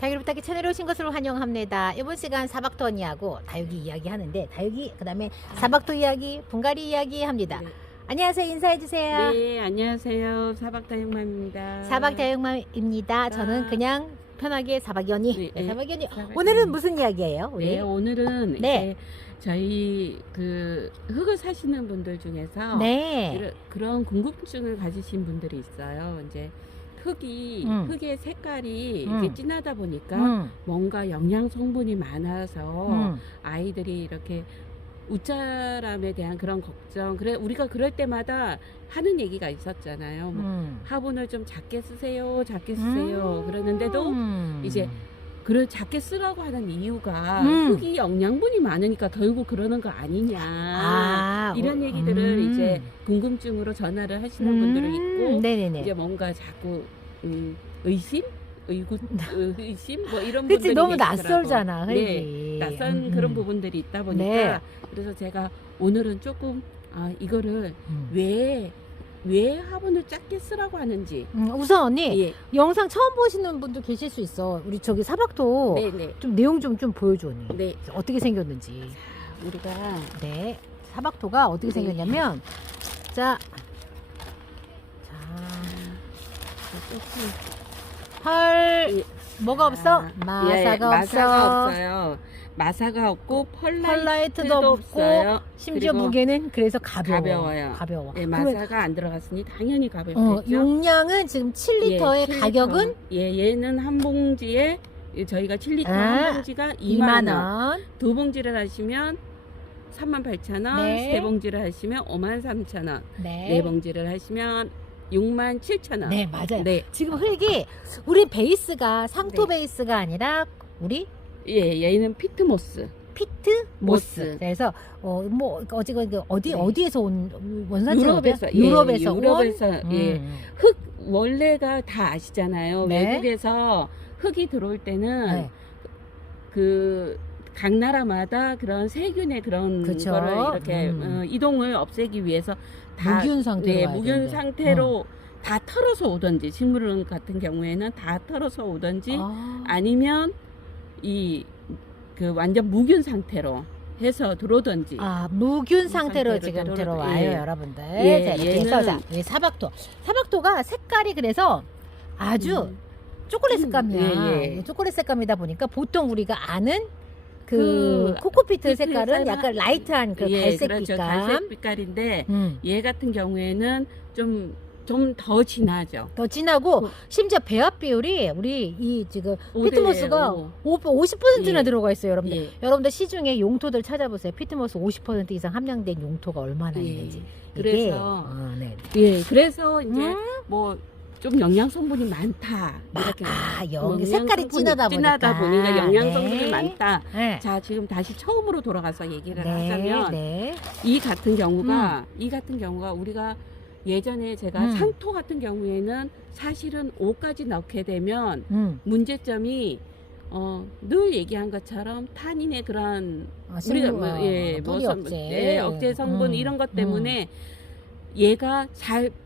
다육이 부탁기 채널에 오신 것을 환영합니다. 이번 시간 사박토 언니하고 다육이 이야기 하는데 다육이 그다음에 사박토 이야기, 분갈이 이야기 합니다. 네. 안녕하세요. 인사해 주세요. 네, 안녕하세요. 사박다육맘입니다. 사박다육맘입니다. 저는 그냥 편하게 사박이 언니. 네, 사박이 언니. 사박이 오늘은 언니. 무슨 이야기예요? 우리? 네, 오늘은 네. 이제 저희 그 흙을 사시는 분들 중에서 네. 그런 궁금증을 가지신 분들이 있어요. 이제 흙의 색깔이 이렇게 진하다 보니까 뭔가 영양 성분이 많아서 아이들이 이렇게 웃자람에 대한 그런 걱정. 그래 우리가 그럴 때마다 하는 얘기가 있었잖아요. 뭐 화분을 좀 작게 쓰세요, 작게 쓰세요. 그러는데도 이제 그걸 작게 쓰라고 하는 이유가 흙이 영양분이 많으니까 결국 그러는 거 아니냐. 이런 얘기들을 이제 궁금증으로 전화를 하시는 분들은 있고, 네네네. 이제 뭔가 자꾸 의심 뭐 이런 그치, 분들이 너무 계시더라고. 낯설잖아. 네, 낯선 그런 부분들이 있다 보니까 네. 그래서 제가 오늘은 조금 이거를 왜 화분을 작게 쓰라고 하는지. 우선 언니 예. 영상 처음 보시는 분도 계실 수 있어. 우리 저기 사박토 네네. 좀 내용 좀 보여줘 언니. 네. 어떻게 생겼는지. 우리가 네. 사박토가 어떻게 네. 생겼냐면 자 펄 예. 뭐가 없어? 마사가 없어. 없어요. 마사가 없고 펄라이트도 없고 없어요. 심지어 그리고 무게는 그래서 가벼워요. 가벼워요. 네, 마사가 안 들어갔으니 당연히 가볍겠죠. 용량은 지금 7리터의 7리터. 가격은 얘는 한 봉지에 저희가 7리터 한 봉지가 2만 원. 두 봉지를 하시면 38,000원, 네. 세 봉지를 하시면 53,000원, 네. 네 봉지를 하시면 67,000원. 네, 맞아요. 네. 지금 흙이 우리 베이스가 상토 네. 베이스가 아니라 우리 예, 얘는 피트모스. 피트 모스. 모스. 그래서 뭐 네. 어디에서 온 원산지 유럽에서 유럽에서 예. 흙 원래가 다 아시잖아요. 네. 외국에서 흙이 들어올 때는 네. 그 각 나라마다 그런 세균의 그런 그쵸. 거를 이렇게 이동을 없애기 위해서 다 무균 상태로 네, 와야 무균 되는데. 상태로 다 털어서 오든지 식물 같은 경우에는 다 털어서 오든지 아니면 그 완전 무균 상태로 해서 들어오든지. 무균 상태로 상태로 지금 들어올 들어와요, 때, 예. 여러분들. 예, 자, 이렇게 해서 자, 이 사박토가 색깔이 그래서 아주 초콜릿 색감이야. 예. 초콜릿 색감이다 보니까 보통 우리가 아는 그 코코피트 색깔은 약간 라이트한 그 갈색 그렇죠. 빛감. 갈색 빛깔인데 얘 같은 경우에는 좀 더 진하죠. 더 진하고 심지어 배합 비율이 우리 이 지금 피트모스가 50%나 예. 들어가 있어요, 여러분들. 예. 여러분들 시중에 용토들 찾아보세요. 피트모스 50% 이상 함량된 용토가 얼마나 예. 있는지. 그래서 네. 예, 그래서 이제 뭐 좀 영양 성분이 많다. 이렇게 여기 색깔이 진하다 보니까 영양 성분이 네. 많다. 네. 자, 지금 다시 처음으로 돌아가서 얘기를 네. 하자면 네. 이 같은 경우가 우리가 예전에 제가 상토 같은 경우에는 사실은 5까지 넣게 되면 문제점이 늘 얘기한 것처럼 타닌의 그런 억제 성분 이런 것 때문에 얘가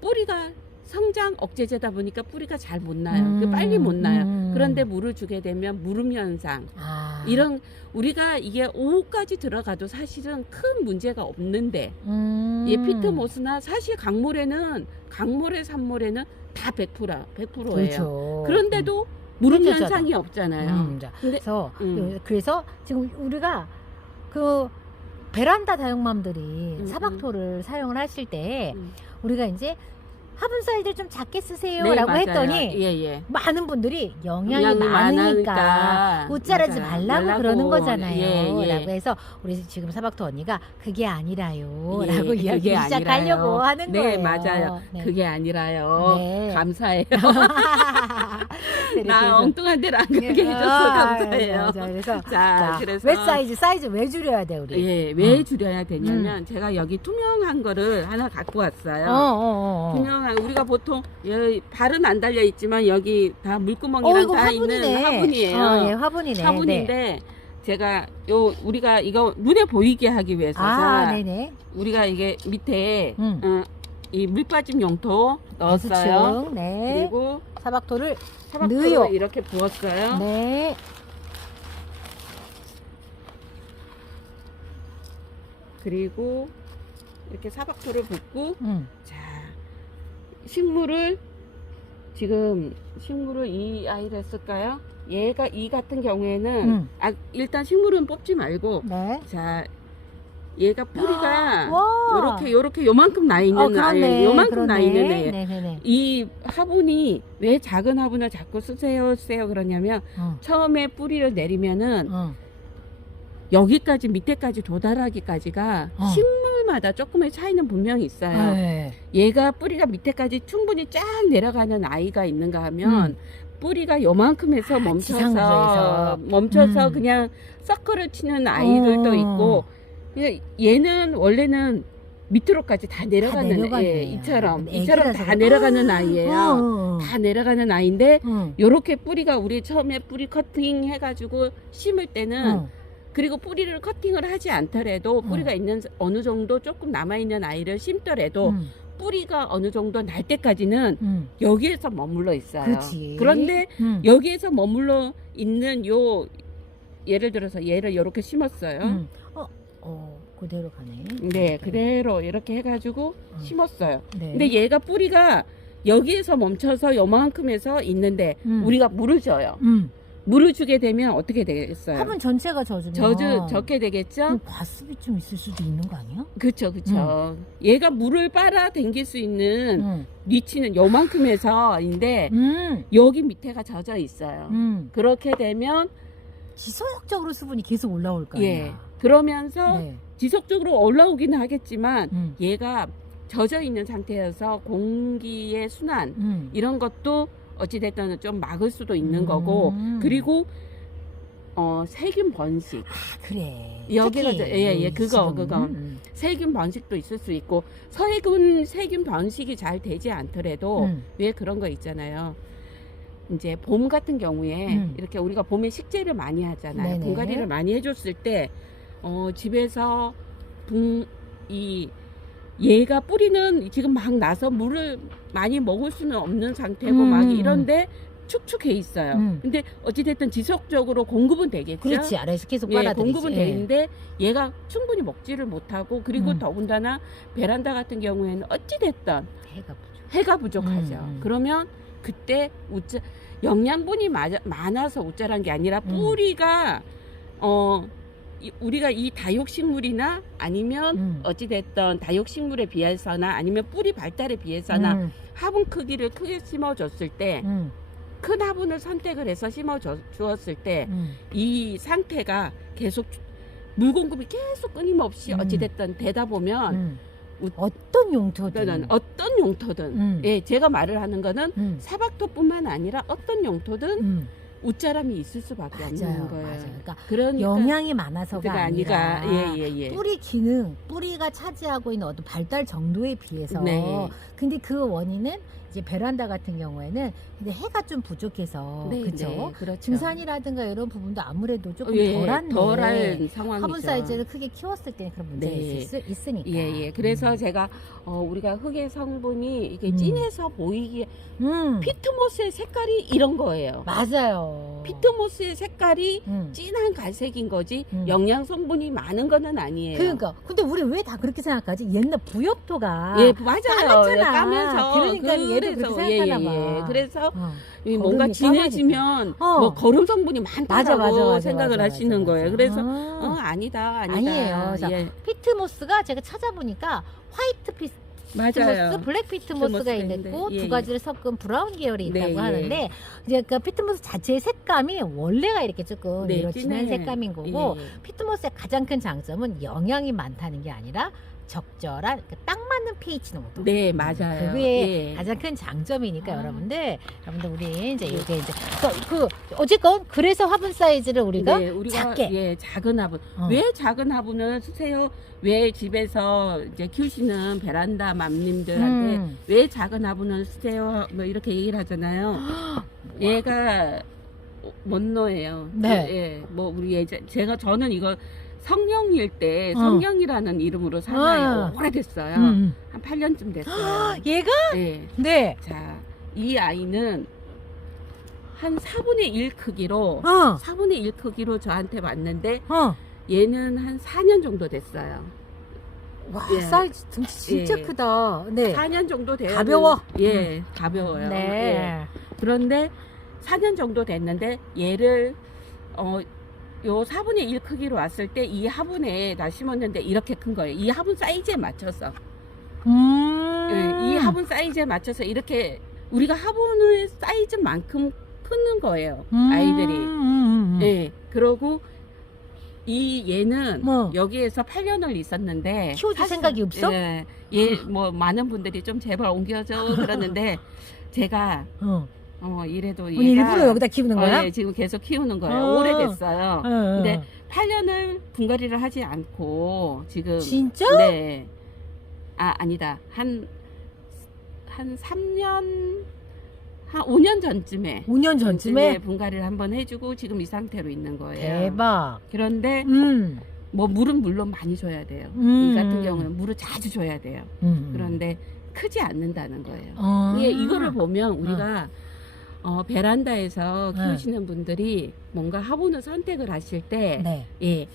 뿌리가 성장 억제제다 보니까 뿌리가 잘 못 나요. 빨리 못 나요. 그런데 물을 주게 되면 무름 현상 이런 우리가 이게 5까지 들어가도 사실은 큰 문제가 없는데 얘 피트모스나 사실 강물에 산물에는 다 100%예요. 그렇죠. 그런데도 무름 문제잖아. 현상이 없잖아요. 근데 그래서 지금 우리가 그 베란다 다육맘들이 사박토를 사용을 하실 때 우리가 이제 화분 사이즈 좀 작게 쓰세요라고 네, 했더니 많은 분들이 영양이 많으니까 많으니까 웃자라지 말라고 그러는 거잖아요. 예. 라고 해서 우리 지금 사박토 언니가 그게 아니라요 예, 라고 이야기 그게 시작하려고 아니라요. 하는 네, 거예요. 맞아요. 네. 그게 아니라요. 네. 감사해요. 이렇게 나 해서. 엉뚱한 데를 안 가게 해줘서 감사해요. 맞아. 그래서 그래서 왜 사이즈 왜 줄여야 돼 우리? 예, 왜 줄여야 되냐면 제가 여기 투명한 거를 하나 갖고 왔어요. 투명한 우리가 보통 여기 발은 안 달려 있지만 여기 다 물구멍이랑 이거 다 화분이네. 있는 화분이에요. 예, 화분이네. 화분인데 네. 제가 우리가 이거 눈에 보이게 하기 위해서 네네. 우리가 이게 밑에 이 물빠짐 용토 넣었어요. 수층. 네. 그리고 사박토를 사박토를 넣어요. 이렇게 부었어요. 네. 그리고 이렇게 사박토를 붓고 음. 자, 식물을 지금 식물을 이 아이를 했을까요? 얘가 이 같은 경우에는 일단 식물은 뽑지 말고 네. 자, 얘가 뿌리가 와. 요렇게 요만큼 나 있는 아이, 요만큼 나 있는 애. 네네네. 이 화분이 왜 작은 화분을 자꾸 쓰세요 그러냐면 처음에 뿌리를 내리면은 여기까지 밑에까지 도달하기까지가 식물마다 조금의 차이는 분명히 있어요. 네. 얘가 뿌리가 밑에까지 충분히 쫙 내려가는 아이가 있는가 하면 뿌리가 요만큼에서 멈춰서 그냥 서클을 치는 아이들도 있고 얘는 원래는 밑으로까지 다 내려가는 이처럼 다 내려가는 아이예요. 다 내려가는 아이인데 요렇게 뿌리가 우리 처음에 뿌리 커팅 해가지고 심을 때는 그리고 뿌리를 커팅을 하지 않더라도 뿌리가 있는 어느 정도 조금 남아있는 아이를 심더라도 뿌리가 어느 정도 날 때까지는 여기에서 머물러 있어요. 그렇지. 그런데 여기에서 머물러 있는 요 예를 들어서 얘를 이렇게 심었어요. 그대로 가네. 네, 그대로 이렇게 해가지고 심었어요. 네. 근데 얘가 뿌리가 여기에서 멈춰서 요만큼에서 있는데 우리가 물을 줘요. 물을 주게 되면 어떻게 되겠어요? 화분 전체가 젖으면 젖게 되겠죠? 과습이 좀 있을 수도 있는 거 아니야? 그쵸. 얘가 물을 빨아 당길 수 있는 위치는 요만큼에서인데 여기 밑에가 젖어 있어요. 그렇게 되면 지속적으로 수분이 계속 올라올 거 아니야? 예. 그러면서 지속적으로 올라오기는 하겠지만 얘가 젖어 있는 상태여서 공기의 순환 이런 것도 어찌됐든 좀 막을 수도 있는 거고 그리고 세균 번식 그래. 여기가 그거 세균 번식도 있을 수 있고 세균 번식이 잘 되지 않더라도 왜 그런 거 있잖아요. 이제 봄 같은 경우에 이렇게 우리가 봄에 식재를 많이 하잖아요. 네네. 분갈이를 많이 해줬을 때 집에서 얘가 뿌리는 지금 막 나서 물을 많이 먹을 수는 없는 상태고 막 이런데 축축해 있어요. 근데 어찌됐든 지속적으로 공급은 되겠죠. 그렇지. 아래에서 계속 빨아들이지. 공급은 되는데 얘가 충분히 먹지를 못하고 그리고 더군다나 베란다 같은 경우에는 어찌됐든 해가 부족하죠. 그러면 그때 영양분이 많아서 우짜란 게 아니라 뿌리가 우리가 이 다육식물이나 아니면 어찌됐든 다육식물에 비해서나 아니면 뿌리 발달에 비해서나 화분 크기를 크게 심어줬을 때 큰 화분을 선택을 해서 심어주었을 때 이 상태가 계속 물 공급이 계속 끊임없이 어찌됐든 되다 보면 어떤 용토든 예, 제가 말을 하는 거는 사박토뿐만 아니라 어떤 용토든 웃자람이 있을 수밖에 없는 거예요. 맞아요. 그러니까 영양이 많아서가 아니라 예. 뿌리가 차지하고 있는 어떤 발달 정도에 비해서 네. 근데 그 원인은 이제 베란다 같은 경우에는 근데 해가 좀 부족해서 그렇죠. 증산이라든가 이런 부분도 아무래도 조금 덜한 상황이죠. 화분 사이즈를 크게 키웠을 때 그런 문제가 있으니까. 예. 그래서 제가 우리가 흙의 성분이 이게 진해서 보이기에 피트모스의 색깔이 이런 거예요. 맞아요. 피트모스의 색깔이 진한 갈색인 거지 영양 성분이 많은 거는 아니에요. 그러니까 근데 우리 왜 다 그렇게 생각하지? 옛날 부엽토가 맞아요. 까면서 그러니까 얘도 그렇게 생각하나 봐. 그래서 뭔가 진해지면 뭐 거름 성분이 많다고 맞아, 생각을 하시는 거예요. 그래서 아니에요. 피트모스가 제가 찾아보니까 화이트 피트모스, 블랙 피트모스가 있고 두 가지를 섞은 브라운 계열이 있다고 하는데 이제 그 피트모스 자체의 색감이 원래가 이렇게 조금 진한 색감인 거고 피트모스의 가장 큰 장점은 영양이 많다는 게 아니라 적절한 딱 맞는 pH 농도. 네, 맞아요. 그게 가장 큰 장점이니까 여러분들 우리 이제 이게 이제 어쨌건 그래서 화분 사이즈를 우리가 작게 작은 화분. 왜 작은 화분을 쓰세요? 왜 집에서 이제 키우시는 베란다 맘님들한테 왜 작은 화분을 쓰세요? 뭐 이렇게 얘기를 하잖아요. 얘가 원노예요. 네. 뭐 우리 저는 이거 성령일 때 성령이라는 이름으로 사나요. 오래됐어요. 한 8년쯤 됐어요. 얘가? 네. 네. 자, 이 아이는 한 4분의 1 크기로 4분의 1 크기로 저한테 왔는데 얘는 한 4년 정도 됐어요. 와, 사이즈 등치 진짜 크다. 네. 4년 정도 돼요. 가벼워. 예, 가벼워요. 네. 예. 그런데 4년 정도 됐는데 얘를 요 4분의 1 크기로 왔을 때 이 화분에 다 심었는데 이렇게 큰 거예요. 이 화분 사이즈에 맞춰서. 예, 이 화분 사이즈에 맞춰서 이렇게 우리가 화분의 사이즈만큼 크는 거예요. 아이들이. 예. 그러고 얘는 여기에서 8년을 있었는데 키워줄 생각이 없어? 예. 얘 뭐 많은 분들이 좀 제발 옮겨줘 그러는데 제가 이래도 얘가 일부러 여기다 키우는 거야? 예, 지금 계속 키우는 거예요. 오래됐어요. 근데 8년을 분갈이를 하지 않고 지금 진짜? 네. 아니다. 한 3년 한 5년 전쯤에 5년 전쯤에 분갈이를 한번 해주고 지금 이 상태로 있는 거예요. 대박. 그런데 뭐 물은 물론 많이 줘야 돼요. 이 같은 경우는 물을 자주 줘야 돼요. 그런데 크지 않는다는 거예요. 이거를 보면 우리가 베란다에서 키우시는 분들이 뭔가 화분을 선택을 하실 때 네. 예.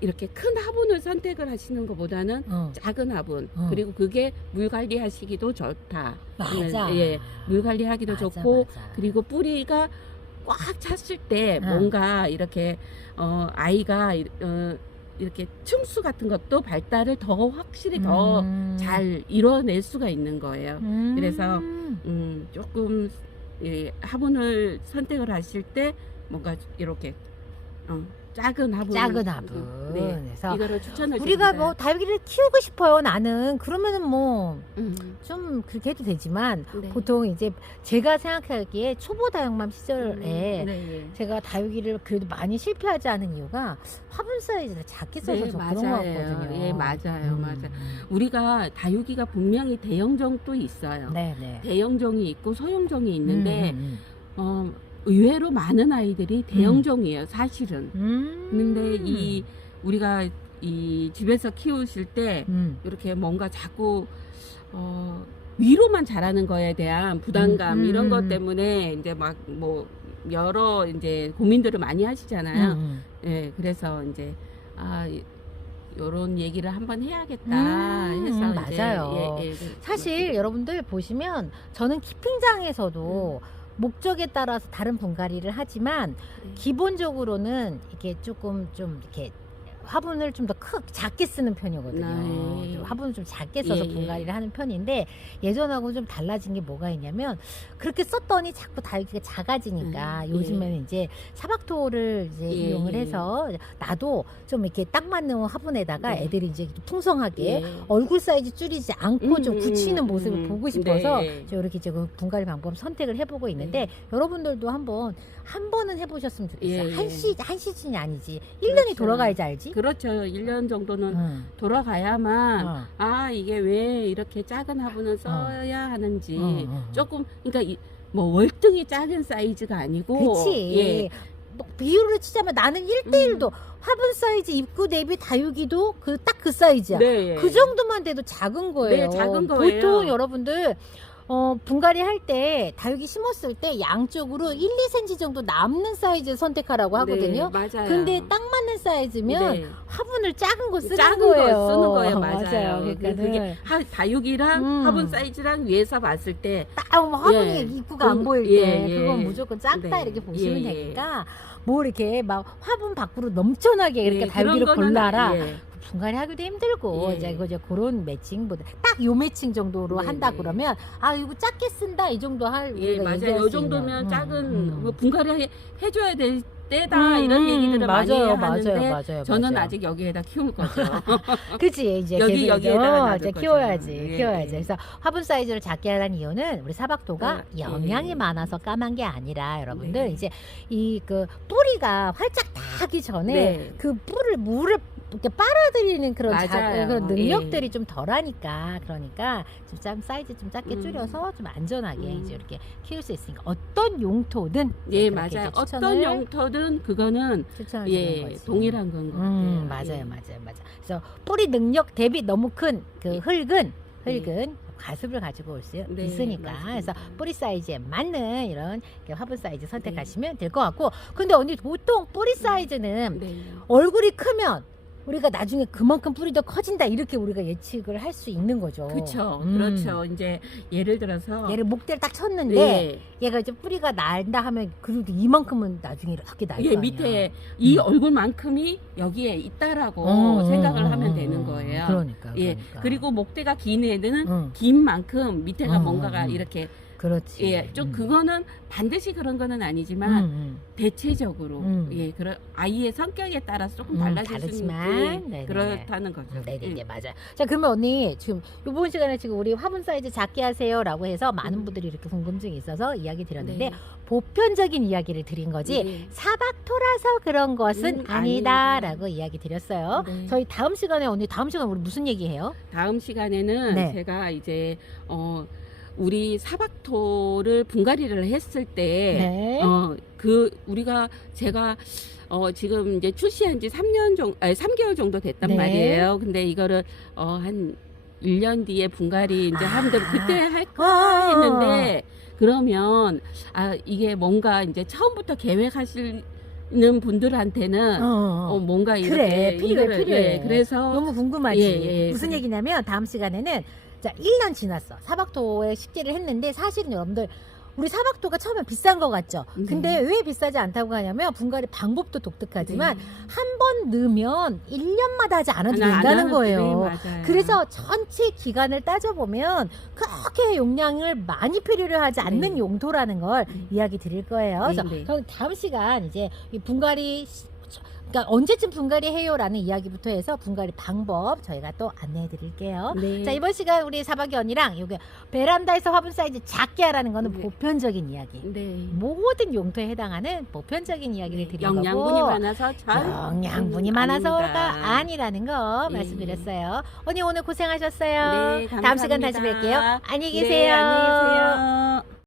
이렇게 큰 화분을 선택을 하시는 것보다는 작은 화분 그리고 그게 물 관리하시기도 좋다. 맞아. 예, 물 관리하기도 맞아, 좋고 맞아. 그리고 뿌리가 꽉 찼을 때 뭔가 이렇게 아이가 이렇게 층수 같은 것도 발달을 더 확실히 더 잘 이뤄낼 수가 있는 거예요. 그래서 조금 화분을 선택을 하실 때 뭔가 이렇게 작은 화분. 네. 그래서 이거를 추천을 우리가 드립니다. 뭐 다육이를 키우고 싶어요. 나는 그러면은 뭐 좀 그렇게 해도 되지만 네. 보통 이제 제가 생각하기에 초보 다육맘 시절에 네. 제가 다육이를 그래도 많이 실패하지 않은 이유가 화분 사이즈를 작게 써서 네, 좀 그런 것 같거든요. 예, 맞아요. 맞아요. 우리가 다육이가 분명히 대형종도 있어요. 네네. 대형종이 있고 소형종이 있는데 의외로 많은 아이들이 대형종이에요, 사실은. 근데 우리가 이 집에서 키우실 때 이렇게 뭔가 자꾸 위로만 자라는 거에 대한 부담감 이런 것 때문에 이제 막 뭐 여러 이제 고민들을 많이 하시잖아요. 예, 그래서 이제 요런 얘기를 한번 해야겠다 해서 맞아요. 사실 여러분들 보시면 저는 키핑장에서도 목적에 따라서 다른 분갈이를 하지만 기본적으로는 이게 조금 좀 이렇게 화분을 좀 더 작게 쓰는 편이거든요. 좀 화분을 좀 작게 써서 분갈이를 하는 편인데 예전하고 좀 달라진 게 뭐가 있냐면 그렇게 썼더니 자꾸 다육이가 작아지니까 요즘에는 이제 사박토를 이제 이용을 해서 나도 좀 이렇게 딱 맞는 화분에다가 애들이 이제 풍성하게 얼굴 사이즈 줄이지 않고 좀 굳히는 모습을 보고 싶어서 이렇게 지금 분갈이 방법 선택을 해보고 있는데 여러분들도 한 번은 해보셨으면 좋겠어요. 한 시즌이 아니지. 1년이 돌아가야지 알지? 그렇죠. 1년 정도는 돌아가야만 이게 왜 이렇게 작은 화분을 써야 하는지 조금 그러니까 뭐 월등히 작은 사이즈가 아니고 그치. 뭐 비율을 치자면 나는 1대1도 화분 사이즈 입구 대비 다육이도 딱 그 사이즈야. 그 정도만 돼도 작은 거예요. 네, 작은 거예요. 보통 여러분들 분갈이 할 때 다육이 심었을 때 양쪽으로 1, 2cm 정도 남는 사이즈 선택하라고 하거든요. 맞아요. 근데 딱 맞는 사이즈면 화분을 작은 거 쓰는 작은 거예요. 거 쓰는 거예요. 맞아요. 그러니까 그게 다육이랑 화분 사이즈랑 위에서 봤을 때 딱 화분이 입구가 안 보일 때 그건 무조건 작다 이렇게 보시면 되니까 뭐 이렇게 막 화분 밖으로 넘쳐나게 이렇게 다육이를 골라라. 분갈이 하기도 힘들고 이제 그런 매칭보다 딱 요 매칭 정도로 한다 그러면 이거 작게 쓴다 이 정도 할 맞아요. 요 정도면 작은 뭐 분갈이 해줘야 될 때다 이런 얘기들을 많이 하는데 저는 아직 여기에다 키울 거죠. 그치 이제 여기에다가 이제 키워야지. 그래서 화분 사이즈를 작게 하라는 이유는 우리 사박토가 영양이 많아서 까만 게 아니라 여러분들 이제 이 그 뿌리가 활짝 타기 전에 그 물을 이렇게 빨아들이는 그런 그런 맞아요. 능력들이 예. 좀 덜하니까 그러니까 좀 사이즈 좀 작게 줄여서 좀 안전하게 이제 이렇게 키울 수 있으니까 어떤 용토든 예, 그렇게 맞아요. 이제 어떤 용토든 그거는 추천을 예, 주는 거지. 동일한 건 것 같아요. 맞아요, 예. 맞아요. 그래서 뿌리 능력 대비 너무 큰 그 예. 흙은 과습을 가지고 올 수 네, 있으니까 맞습니다. 그래서 뿌리 사이즈에 맞는 이런 화분 사이즈 선택하시면 될 것 같고, 근데 언니 보통 뿌리 사이즈는 네. 얼굴이 크면 우리가 나중에 그만큼 뿌리 더 커진다 이렇게 우리가 예측을 할 수 있는 거죠. 그렇죠. 그렇죠. 이제 예를 들어서 얘를 목대를 딱 쳤는데 예. 얘가 이제 뿌리가 날다 하면 그래도 이만큼은 나중에 이렇게 날 거 예, 아니야. 밑에 이 얼굴만큼이 여기에 있다라고 생각을 하면 되는 거예요. 그러니까. 예. 그리고 목대가 긴 애들은 긴 만큼 밑에가 음, 뭔가가 음. 이렇게 그렇지. 예, 좀 그거는 반드시 그런 거는 아니지만 대체적으로 예, 그런 아이의 성격에 따라서 조금 달라질 수 있는 예, 그렇다는 거죠. 네네네, 맞아요. 자, 그러면 언니 지금 이번 시간에 지금 우리 화분 사이즈 작게 하세요라고 해서 많은 분들이 이렇게 궁금증이 있어서 이야기 드렸는데 네. 보편적인 이야기를 드린 거지 네. 사박토라서 그런 것은 아니다라고 이야기 드렸어요. 네. 저희 다음 시간에 언니 다음 시간 우리 무슨 얘기해요? 다음 시간에는 네. 제가 이제 우리 사박토를 분갈이를 했을 때 네. 우리가 제가 지금 이제 출시한 지 3개월 정도 됐단 네. 말이에요. 근데 이거를 한 1년 뒤에 분갈이 이제 하면 그때 할까 했는데, 그러면 이게 뭔가 이제 처음부터 계획하시는 분들한테는 뭔가 이렇게 필요해. 예, 그래서 너무 궁금하지. 예. 무슨 얘기냐면 다음 시간에는 자 1년 지났어. 사박토에 식재를 했는데 사실은 여러분들 우리 사박토가 처음에 비싼 거 같죠? 근데 왜 비싸지 않다고 하냐면 분갈이 방법도 독특하지만 한 번 넣으면 1년마다 하지 않아도 된다는 거예요. 네, 맞아요. 그래서 전체 기간을 따져보면 그렇게 용량을 많이 필요로 하지 않는 용토라는 걸 이야기 드릴 거예요. 그래서 저는 다음 시간 이제 이 분갈이 그러니까 언제쯤 분갈이 해요라는 이야기부터 해서 분갈이 방법 저희가 또 안내해 드릴게요. 네. 자, 이번 시간 우리 사박이 언니랑 요게 베란다에서 화분 사이즈 작게 하라는 거는 보편적인 이야기. 네. 모든 용토에 해당하는 보편적인 이야기를 드린 거고 영양분이 많아서 영양분이 많아서가 아니라는 거 말씀드렸어요. 언니 오늘 고생하셨어요. 네, 감사합니다. 다음 시간 다시 뵐게요. 안녕히 계세요. 네, 안녕히 계세요.